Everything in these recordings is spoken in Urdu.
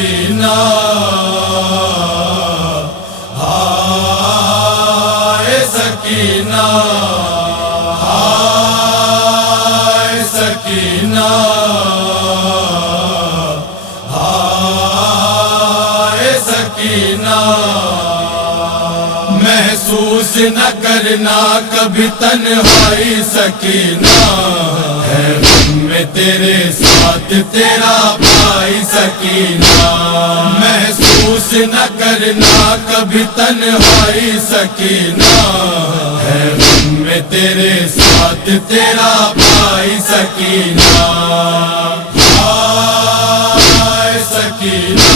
سکینہ ہائے سکینہ ہائے سکینہ ہائے سکینہ محسوس نہ کرنا کبھی تنہائی سکینہ ہے غم میں تیرے ساتھ تیرا بھائی سکینہ محسوس نہ کرنا کبھی تنہائی سکینہ ہے غم میں تیرے ساتھ تیرا بھائی سکینہ ہائے سکینہ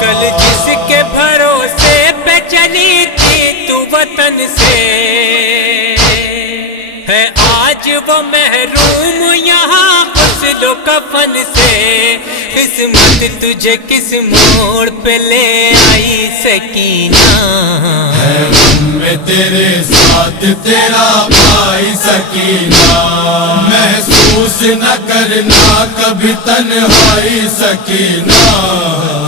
کل جس کے بھروسے پہ چلی تھی تو وطن سے ہے آج وہ محروم یہاں غسل و کفن سے قسمت تجھے کس موڑ پہ لے آئی سکینہ ہے غم میں تیرے ساتھ تیرا بھائی سکینہ محسوس نہ کرنا کبھی تنہائی سکینہ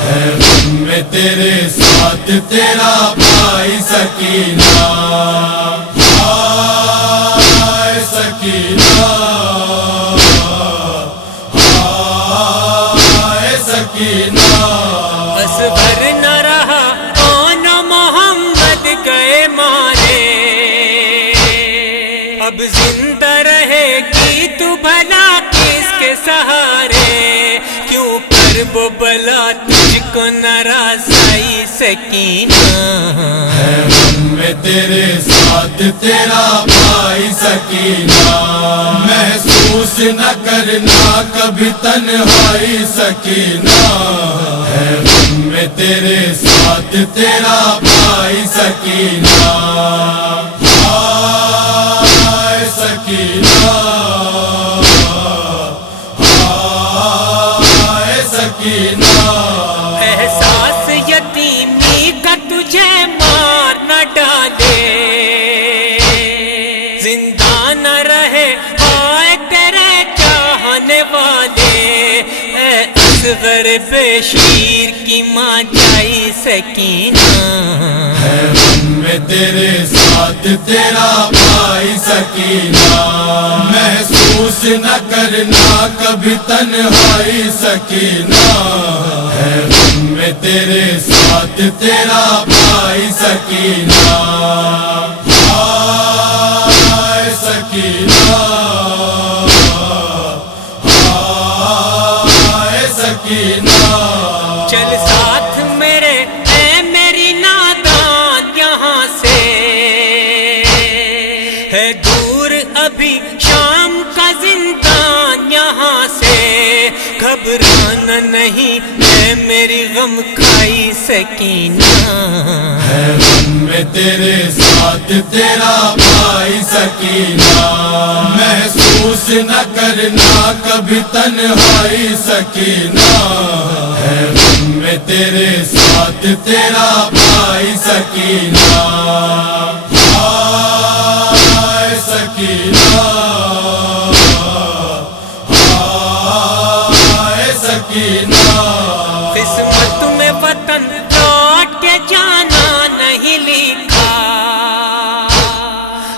ہے غم میں تیرے ساتھ تیرا بھائی سکینہ ہائے سکینہ ہائے سکینہ اصغر نہ رہا کون محمد گئے مارے اب زندہ رہے گی تو بھلا کس کے سہارے کیوں کرب و بلا تجھ کو ناراض آئی سکینہ ہے غم میں تیرے ساتھ تیرا بھائی سکینہ محسوس نہ کرنا کبھی تنہائی سکینہ ہے غم میں تیرے ساتھ تیرا بھائی سکینہ ہائے سکینہ ہائے سکینہ احساس یتیمی کا تجھے مار نہ ڈالے زندہ نہ رہے آئے تیرے چاہنے والے اے اصغر بے شیر کی ماں جائی سکینہ ہے غم میں تیرے ساتھ تیرا بھائی سکینہ محسوس نہ کرنا کبھی تنہائی سکینہ ہے غم میں تیرے ساتھ تیرا بھائی سکینہ ہائے سکینہ ہائے سکینہ چل ساتھ میرے اے میری نادان یہاں سے ہے دور ابھی شام کا زندان یہاں سے گھبرانا نہیں اے میری غم کھائی سکینہ ہے غم میں تیرے ساتھ تیرا بھائی سکینہ محسوس نہ کرنا کبھی تنہائی سکینہ ہے غم میں تیرے ساتھ تیرا بھائی سکینہ ہائے سکینہ ہائے سکینہ قسمت میں وطن لوٹ کے جانا نہیں لکھا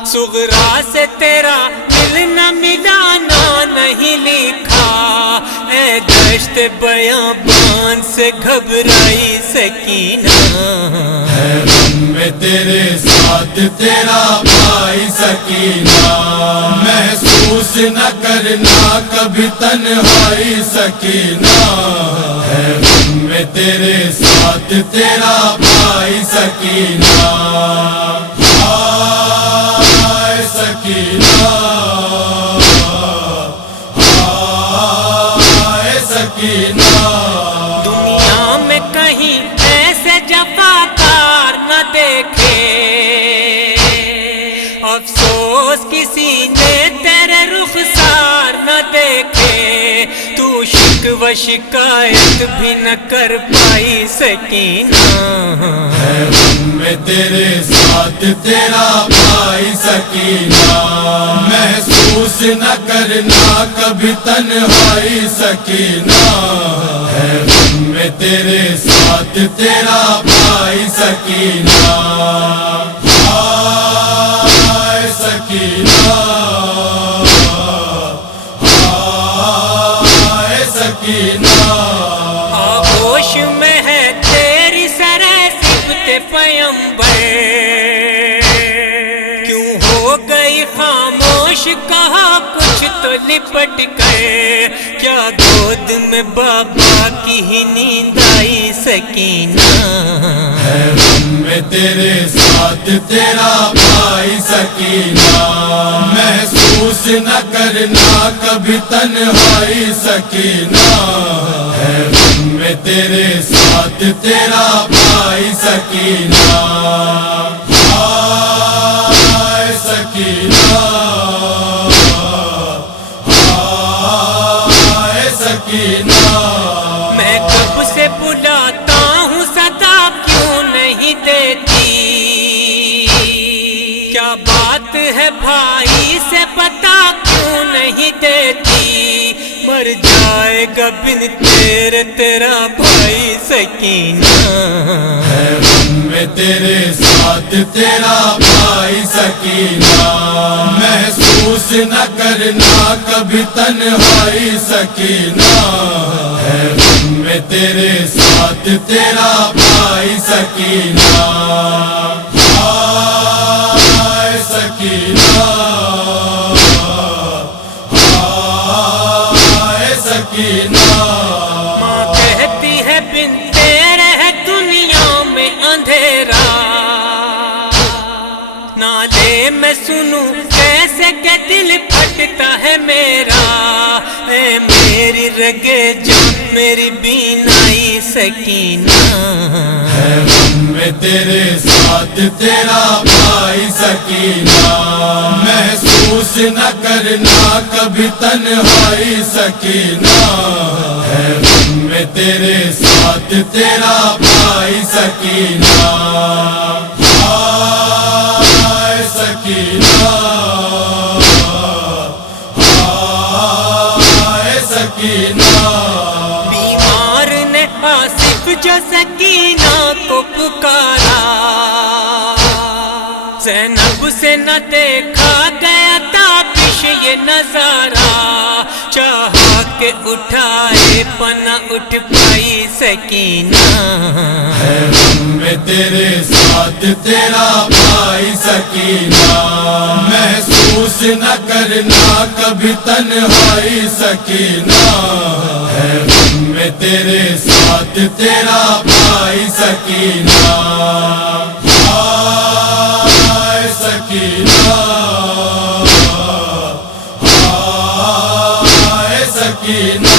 صغرا سے تیرا ملنا ملانا نہیں لکھا اے دشت بیابان سے گھبرائی سکینہ ہے غم میں تیرے ساتھ تیرا بھائی سکینہ محسوس نہ کرنا کبھی تنہائی سکینہ ہے غم میں تیرے ساتھ تیرا بھائی سکینہ ہائے سکینہ ہائے سکینہ دنیا میں کہیں ایسے جفاکار نہ دیکھے افسوس کسی نے تیرے رخسار نہ دیکھے تو شکوہ شکایت بھی نہ کر پائی سکینہ ہے غم میں تیرے ساتھ تیرا بھائی سکینہ محسوس محسوس نہ کرنا کبھی تنہائی سکینہ، ہے غم میں تیرے ساتھ تیرا بھائی سکینہ، ہائے سکینہ، ہائے سکینہ۔ آغوش میں ہے تیری سرے صفت پیمبر، کیوں ہو گئی خاموش کہا کچھ تو لپٹ کر، کیا گود میں بابا کی ہی نیند آئی سکینہ، ہے غم میں تیرے ساتھ تیرا بھائی سکینہ، محسوس نہ کرنا کبھی تنہائی سکینہ، ہے غم میں تیرے ساتھ تیرا بھائی سکینہ، ہائے سکینہ، ہائے سکینہ۔ میں کب سے بلاتا ہوں صدا کیوں نہیں دیتی، کیا بات ہے بھائی سے پتا کیوں نہیں دیتی، مر جائے گا بن تیرے تیرا بھائی سکینہ، ہے غم میں تیرے ساتھ تیرا بھائی سکینہ، محسوس نہ کرنا کبھی تنہائی سکینہ، ہے غم میں تیرے ساتھ تیرا بھائی سکینہ، ہائے سکینہ، ہائے سکینہ۔ ماں کہتی ہے بن تیرے ہے دنیا میں اندھیرا، نالے میں سنوں کیسے کہ دل پھٹتا ہے میرا، اے میری رگے جان میری بینائی سکینہ، ہے غم میں تیرے ساتھ تیرا بھائی سکینہ، محسوس نہ کرنا کبھی تنہائی سکینہ، ہے غم میں تیرے ساتھ تیرا بھائی سکینہ، ہائے سکینہ، ہائے سکینہ۔ بیمار نے آصف جو سکینہ کو پکارا، زینب سے نہ دیکھا گیا تابش یہ نظارہ، چاہا کہ اٹھائے پنہ اٹھ پائی سکینہ، ہے غم میں تیرے ساتھ تیرا بھائی سکینہ، محسوس نہ کرنا کبھی تنہائی سکینہ، ہے غم میں تیرے ساتھ تیرا بھائی سکینہ، ہائے سکینہ، ہائے سکینہ۔